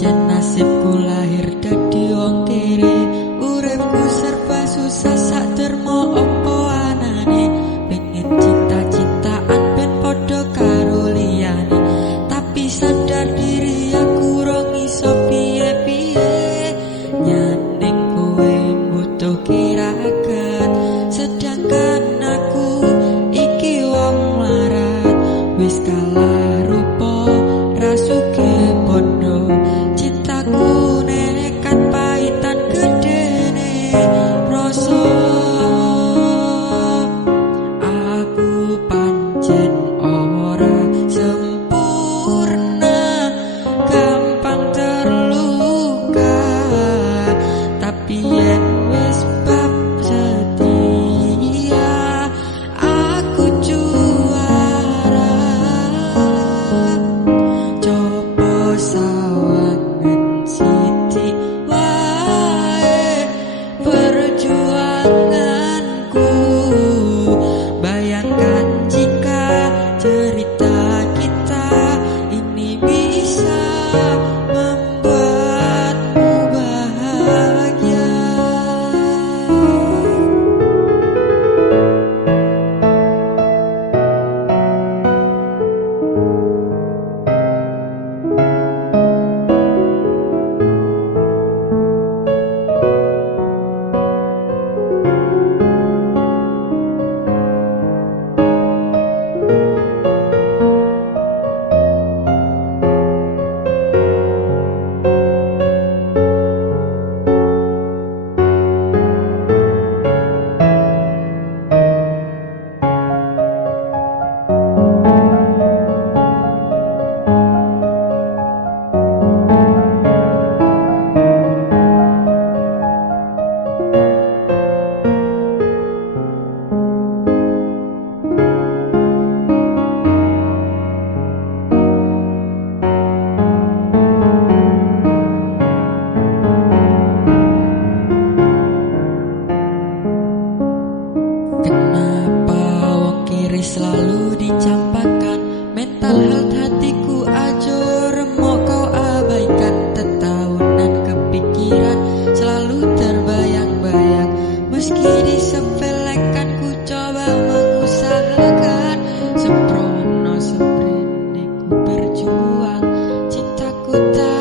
Pancen nasibku lahir dadi wong kere, uripku serba susah sak dermo opo anane. Pengen cinta-cintaan ben podo karo liyane, tapi sadar diri aku rong iso piye-piye. Nyaneng kowe butuh kirakat, sedangkan aku iki wong larat. Wis kalah rupa rasuke podo, cintaku nekat pahitan gedene rasa. Aku pancen ora sempurna, gampang terluka, tapi yen wis bab setia aku juara. Coba sawangan sithik wae perjuanganku. Bayangkan jika cerita kita ini bisa membuatmu bahagia. Kenapa wong kiri selalu dicampakkan? Mental health hatiku aja remuk kau abaikan. Tetahunan kepikiran selalu terbayang-bayang, meski disepelekan ku coba mengusahakan. Sembrono seprene ku berjuang, cintaku tak